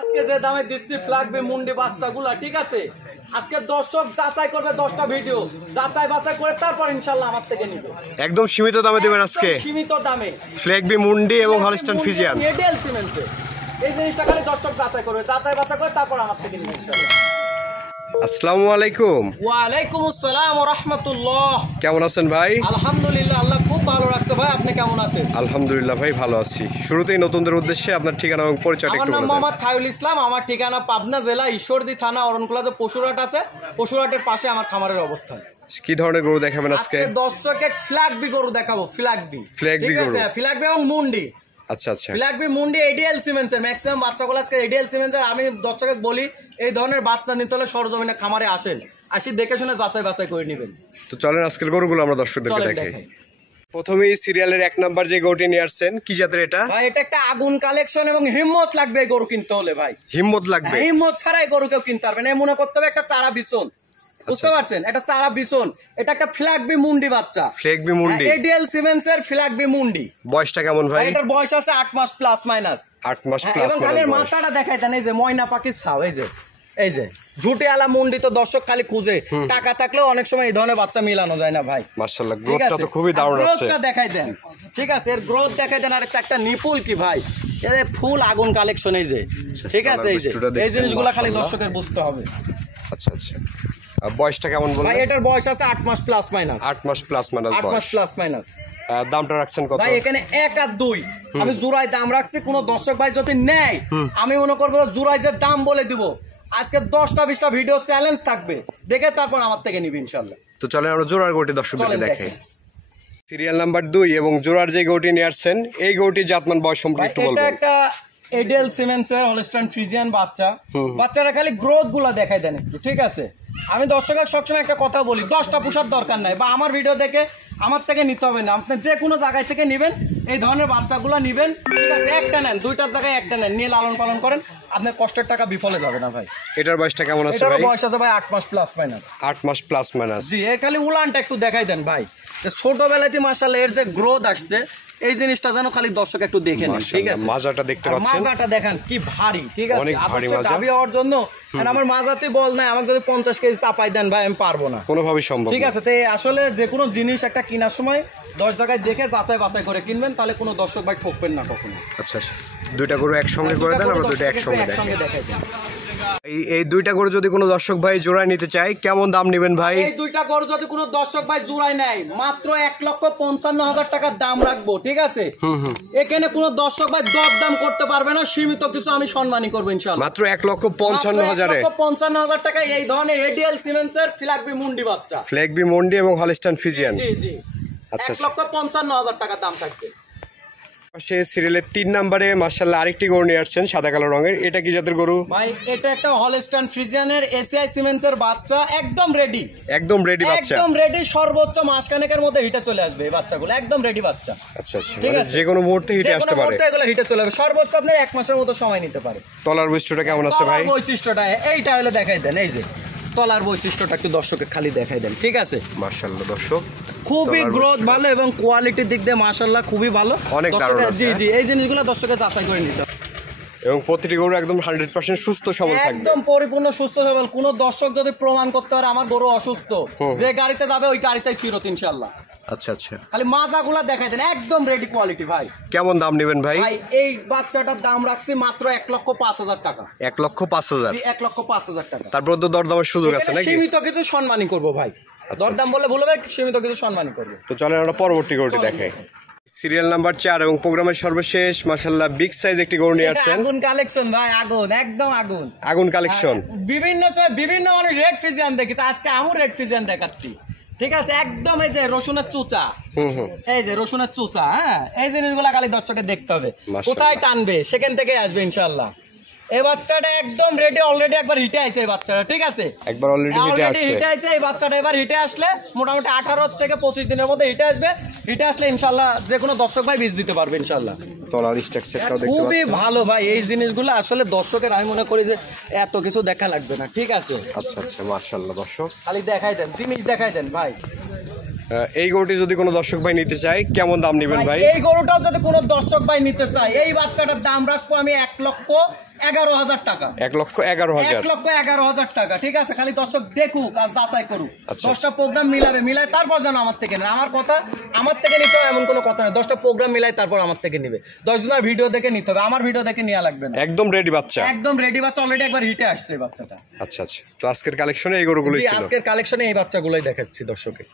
আজকে যে দামে দিচ্ছি ফ্ল্যাগবি মুন্ডি বাচ্চাগুলা, ঠিক আছে? আজকে দর্শক যাচাই করবে 10টা ভিডিও, যাচাই বাছাই করে তারপর ইনশাআল্লাহ আমার থেকে নিবে। একদম সীমিত দামে দিবেন আজকে, সীমিত দামে ফ্ল্যাগবি মুন্ডি এবং হলস্টাইন ফ্রিজিয়ান এডিএল সিমেন্সে। এই জিনিসটা খালি দর্শক যাচাই করবে, যাচাই বাছাই করে তারপর আমার থেকে নিবে ইনশাআল্লাহ। আসসালামু আলাইকুম। ওয়া আলাইকুম আসসালাম ওয়া রাহমাতুল্লাহ। কেমন আছেন ভাই? আলহামদুলিল্লাহ, আল্লাহ খুব ভালো রাখছে ভাই। আপনি কেমন আছেন? আলহামদুলিল্লাহ ভাই, ভালো আছি। শুরুতেই নতুনদের উদ্দেশ্যে আপনার ঠিকানা এবং পরিচয়টা একটু বলুন। আমার নাম বলে দেন। মোহাম্মদ খায়রুল ইসলাম, আমার ঠিকানা পাবনা জেলা ঈশ্বরদী থানা অরণকুলা যে পশুরহাট আছে, পশুরহাটের পাশে আমার খামারের অবস্থান। কি ধরনের গরু দেখাবেন আজকে? আজকে দর্শকের ফ্ল্যাগবি গরু দেখাবো, ফ্ল্যাগবি ঠিক আছে, ফ্ল্যাগবি এবং মুন্ডি। আচ্ছা আচ্ছা, ফ্ল্যাগবি মুন্ডি এডিএল সিমেন্সের ম্যাক্সিমাম বাচ্চাগুলো আজকে এডিএল সিমেন্সের। আমি দর্শকের বলি এই ধরনের বাচ্চা নিতে হলে সরজমিনে খামারে আসেন, আসি দেখে শুনে যাচাই বাছাই করে নেবেন। তো চলেন আজকের গরুগুলো আমরা দর্শকদেরকে দেখাই। প্রথমেই সিরিয়ালের 1 নাম্বার যে গরুটি নিয়ে আসছেন, কি জাতের এটা? ভাই এটা একটা আগুন কালেকশন এবং হিম্মত লাগবে এই গরু কিনতে হলে ভাই। হিম্মত লাগবে? হিম্মত ছাড়া এই গরু কেউ কিনতে পারবে না। মনে করতে হবে একটা চারা বিচন, বুঝতে পারছেন? এটা চারা বিচন, এটা একটা ফ্ল্যাগবি মুন্ডি বাচ্চা, ফ্ল্যাগবি মুন্ডি এডিএল সিমেন্সের ফ্ল্যাগবি মুন্ডি। বয়সটা কেমন ভাই? এটার বয়স আছে 8 মাস প্লাস মাইনাস। 8 মাস প্লাস এবং খালি মাথাটা দেখাই দেন, এই যে ময়না পাখির ছাও, এই যে ঝুটে আলা মুন্ডি। তো দর্শক খালি খুঁজে, টাকা থাকলেও অনেক সময় এই ধরনের বাচ্চা মিলানো যায় না ভাই। মাশাআল্লাহ, গ্রোথটা তো খুবই দারুণ আছে। গ্রোথটা দেখাই দেন, ঠিক আছে? এর গ্রোথ দেখাই দেন। আর চারটা নিপুল কি ভাই, এর ফুল আগুন কালেকশন, এই যে, ঠিক আছে? এই জিনিসগুলো খালি দর্শকের বুঝতে হবে। আচ্ছা আচ্ছা, বয়সটা কেমন বলবেন? ভাই এটার বয়স আছে 8 মাস প্লাস মাইনাস। 8 মাস প্লাস মাইনাস 8 মাস প্লাস মাইনাস। দামটা রাখছেন কত? ভাই এখানে 1 আর 2 আমি জোড়ায় দাম রাখছি। কোন দর্শক ভাই যদি নেয়, আমি মনে করবো জোড়ায় যে দাম বলে দিব। আজকে 10টা 20টা ভিডিও চ্যালেঞ্জ থাকবে, দেখে তারপর আমার থেকে নিবি ইনশাআল্লাহ। তো চলেন আমরা জোড়ার গরুটি দর্শকদেরকে দেখাই। সিরিয়াল নাম্বার 2 এবং জোড়ার যে গরুটি নিয়ে আসছেন, এই গরুটি জাতমান বয়স সম্পর্কে একটু বলবেন। এটা একটা এডিএল সিমেন্সের হলস্টাইন ফ্রিজিয়ান বাচ্চা। বাচ্চারা খালি গ্রোথ গুলা দেখাই দেন একটু, ঠিক আছে? আমি দর্শকের সবসময় একটা কথা বলি, 10টা পুষার দরকার নাই, বা আমার ভিডিও দেখে আমার থেকে নিতে হবে না। আপনি যে কোনো জায়গায় থেকে নেবেন, এই ধরনের বাচ্চাগুলো নেবেন, ঠিক আছে? একটা নেন, 2টার জায়গায় একটা নেন, নিয়ে লালন পালন করেন, আপনার কষ্টের টাকা বিফলে যাবে না ভাই। এটার বয়সটা কেমন আছে ভাই? এটার বয়স আছে ভাই 8 মাস প্লাস মাইনাস। 8 মাস প্লাস মাইনাস। জি, এর খালি উলানটা একটু দেখাই দেন ভাই। ছোটবেলাতে মাশাআল্লাহ এর যে গ্রোথ আসছে, এই জিনিসটা যেন খালি দর্শক একটু দেখে নেন, ঠিক আছে? মাজাটা দেখতে পাচ্ছেন, মাজাটা দেখেন কি ভারী, ঠিক আছে? অনেক ভারী মাজা। দাবি হওয়ার জন্য আমার মাজাতে বল নাই, আমাকে যদি 50 কেজি চাপাই দেন ভাই, আমি পারবো না, কোনোভাবেই সম্ভব না, ঠিক আছে? তো আসলে যে কোনো জিনিস একটা কেনার সময় 10 জায়গায় দেখে যাচাই বাছাই করে কিনবেন, তাহলে কোনো দর্শক ভাই ঠকবেন না কখনো। আচ্ছা আচ্ছা, 2টা গরু একসঙ্গে করে দেন, আমরা 2টা একসঙ্গে দেখাই দেন। এই 2টা গরু যদি কোনো দর্শক ভাই জোড়ায় নিতে চায়, কেমন দাম নেবেন ভাই? এই 2টা গরু যদি কোনো দর্শক ভাই জোড়ায় নেয়, মাত্র 1,55,000 টাকার দাম রাখবো, ঠিক আছে? এখানে কোনো দর্শক ভাই দর দাম করতে পারবে না, সীমিত কিছু আমি সম্মানী করবো ইনশাআল্লাহ। মাত্র 1,55,000 1,55,000 টাকা এই ধরনের এডিএল সিমেন্সের ফ্ল্যাগবি মুন্ডি বাচ্চা, ফ্ল্যাগবি মুন্ডি এবং হলস্টাইন ফ্রিজিয়ান। জি জি, আচ্ছা, 1,55,000 টাকা দাম থাকবে। সে সিরিয়ালের 3 নম্বরে মাশাআল্লাহ আরেকটি গরু নিয়ে আসছেন, সাদা কালো রঙের। এটা কি জাতের গরু ভাই? এটা একটা হলস্টাইন ফ্রিজিয়ানের এসিআই সিমেন্সের বাচ্চা, একদম রেডি, একদম রেডি বাচ্চা, একদম রেডি। সর্বোচ্চ মাসখানেকের মধ্যে হিটে চলে আসবে এই বাচ্চাগুলো, একদম রেডি বাচ্চা। আচ্ছা আচ্ছা, ঠিক মানে আছে? যে কোনো মুহূর্তে হিটে আসতে পারে, এগুলো হিটে চলে আসবে। সর্বোচ্চ আপনার 1 মাসের মতো সময় নিতে পারে। তলার বৈশিষ্ট্যটা কেমন আছে ভাই? বৈশিষ্ট্যটা এইটা হলে দেখাই দেন, এই যে তলার বৈশিষ্ট্যটা একটু দর্শকের খালি দেখাই দেন, ঠিক আছে? মাশাআল্লাহ দর্শক, খুবই গ্রোথ ভালো এবং কোয়ালিটির দিক দিয়ে মাশাআল্লাহ খুবই ভালো। অনেক দারুণ আছে। জি জি, এই জিনিসগুলো দর্শকের যাচাই করে নিতে হবে। এবং প্রতিটি গরু একদম 100% সুস্থ সবল থাকবে, একদম পরিপূর্ণ সুস্থ সবল। কোন দর্শক যদি প্রমাণ করতে পারে আমার গরু অসুস্থ, যে গাড়িতে যাবে ওই গাড়িতেই ফেরত ইনশাআল্লাহ। আচ্ছা আচ্ছা, খালি মাজাগুলা দেখাই দেন, একদম রেডি কোয়ালিটি ভাই। কেমন দাম নেবেন ভাই? ভাই এই বাচ্চাটার দাম রাখছি মাত্র 1,05,000 টাকা। 1,05,000? 1,05,000 টাকা। তারপর তো দরদামের সুযোগ আছে নাকি? সীমিত কিছু সম্মানই করবো ভাই, দরদাম বলে ভুল হবে, সীমিত কিছু সম্মানই করবো। তো চলেন আমরা পরবর্তী গরুটি দেখাই। সিরিয়াল নাম্বার 4 এবং প্রোগ্রামের সর্বশেষ মাশাআল্লাহ বিগ সাইজ একটি গরু নিয়ে আসছেন। আগুন কালেকশন ভাই, আগুন, একদম আগুন, আগুন কালেকশন। বিভিন্ন সময় বিভিন্ন মানুষ রেড ফ্রিজিয়ান দেখেছে, আজকে আমি রেড ফ্রিজিয়ান দেখাচ্ছি, ঠিক আছে? একদম এই যে রসুনের চুচা, এই যে রসুনের চুচা, হ্যাঁ, এই জিনিসগুলা খালি দর্শকের দেখতে হবে, কোথায় টানবে সেখান থেকে আসবে ইনশাআল্লাহ। এই বাচ্চাটা একদম রেডি, অলরেডি একবার হিটে আছে এই বাচ্চাটা, ঠিক আছে? একবার অলরেডি হিটে আছে এই বাচ্চাটা। এবার হিটে আসলে মোটামুটি 18 থেকে 25 দিনের মধ্যে হিটে আসবে। হিটে আসলে ইনশাআল্লাহ যে কোনো দর্শক ভাই বীজ দিতে পারবে ইনশাআল্লাহ। তলার স্ট্রাকচারটাও দেখতে খুবই ভালো ভাই। এই জিনিসগুলো আসলে দর্শকের আমি মনে করি যে এত কিছু দেখা লাগবে না, ঠিক আছে? আচ্ছা আচ্ছা, মাশাআল্লাহ দর্শক, খালি দেখাই দেন, জিনিস দেখাই দেন ভাই। এই গরুটি যদি কোনো দর্শক ভাই নিতে চায়, কেমন দাম নেবেন ভাই? এই গরুটাও যদি কোনো দর্শক ভাই নিতে চায়, এই বাচ্চাটার দাম রাখবো আমি 1,00,000 11,000 টাকা। 1,11,000। 1,11,000 টাকা, ঠিক আছে। খালি দর্শক দেখুক আর যাচাই করুক, আচ্ছা। 10টা প্রোগ্রাম মিলায় তারপর যেন আমার থেকে নেয়। আমার কথা আমার থেকে নিতে হবে এমন কোনো কথা নেই, 10টা প্রোগ্রাম মিলাই তারপর আমার থেকে নিবে। 10 জনের ভিডিও দেখে নিতে হবে, আমার ভিডিও দেখে নেওয়া লাগবে না। একদম রেডি বাচ্চা, একদম রেডি বাচ্চা, অলরেডি একবার হিটে আসছে এই বাচ্চাটা। আচ্ছা আচ্ছা। তো আজকের কালেকশনে এই গরুগুলোই ছিল। আজকের কালেকশনে এই বাচ্চাগুলোই দেখাচ্ছি দর্শকে।